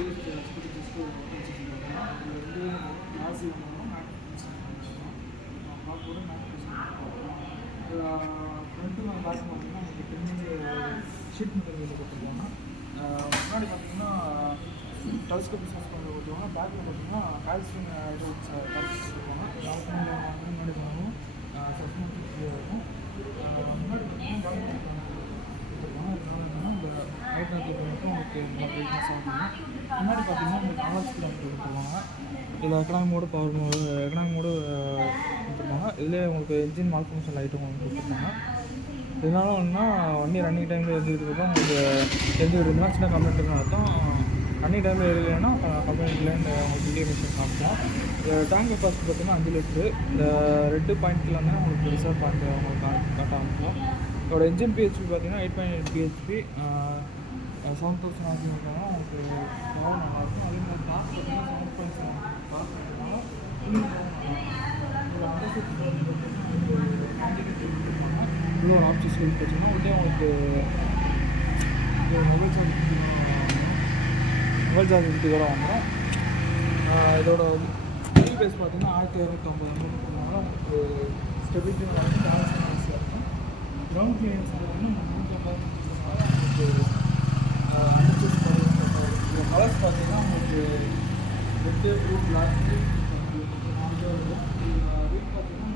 Just இதில் வந்து classy ஒன்று கூட ஃப்ரண்ட்டு நான் பேக் பார்த்தீங்கன்னா உங்களுக்கு ஷீட் மெட்டீரியல் கொடுத்துருவாங்க. முன்னாடி பார்த்தீங்கன்னா டெலஸ்கோபிக் சஸ்பெண்ட் கொடுத்துருவாங்க. பேக்கில் பார்த்தீங்கன்னா கால்சியம் கொடுத்துருவாங்க. முன்னாடி போனாலும் சஸ்பெண்ட் ஃப்ரீயாக இருக்கும். முன்னாடி பார்த்தீங்கன்னா கொடுத்துருவாங்க. அதனால என்னன்னா இந்த ஹைட் மட்டும் உங்களுக்கு பிரைட்னஸ் ஆகும். முன்னாடி பார்த்தீங்கன்னா இந்த காலர்ஸ் கிலோமீட்டர் கொடுத்துருவாங்க. இதில் economic mode, power mode, economic mode கொடுத்துருப்பாங்க. இதிலே உங்களுக்கு இன்ஜின் மால் ஃபங்க்ஷன் லைட்டும் உங்களுக்கு கொடுத்துருப்பாங்க. இதனால ஒன்றா வண்டி ரன்னிங் டைமில் எழுதிக்கிறதுக்கு உங்களுக்கு எழுதிக்கிறதுனா சின்ன கம்ப்ளைண்ட் அர்த்தம். ரன்னிங் டைமில் எழுதலைன்னா கம்ப்ளைண்ட்டில் இந்த உங்களுக்கு வீடியோ மிஷின் காமிக்கலாம். டேங்க் கெப்பாசிட்டி பார்த்தீங்கன்னா 5 லிட்டரு. இந்த ரெட்டு பாயிண்ட்டில் இருந்தால் உங்களுக்கு ரிசர்வ் பாயிண்ட் உங்களுக்கு காட்ட ஆரம்பிச்சிடும். இதோட இன்ஜின் பிஹெச்பி பார்த்தீங்கன்னா 8.8 பிஹெச்பி, 7000 ஆர்பிஎம் இருக்காங்க. உங்களுக்கு பவர் நல்லாயிருக்கும். அதே மாதிரி டாப் பார்த்தீங்கன்னா 7.7 டாப் இருக்காங்க. உள்ள ஒரு ஆப்ஷன் சொல்லி போச்சுன்னா உள்ளே உங்களுக்கு மொபைல் சார்ஜ் கூட வாங்குகிறோம். இதோட வீல் பேஸ் பார்த்தீங்கன்னா 1250 mm பண்ணாலும் உங்களுக்கு ஸ்டெபிலிட்டி வந்து பேலன்ஸ் ஈஸியாக இருக்கும். கிரவுண்ட் கிளியரன்ஸ் பார்த்தீங்கன்னா 350 உங்களுக்கு இந்த கலர்ஸ் பார்த்தீங்கன்னா உங்களுக்கு ரெட்டு, ப்ளூ, பிளாக், வீல் பார்த்தீங்கன்னா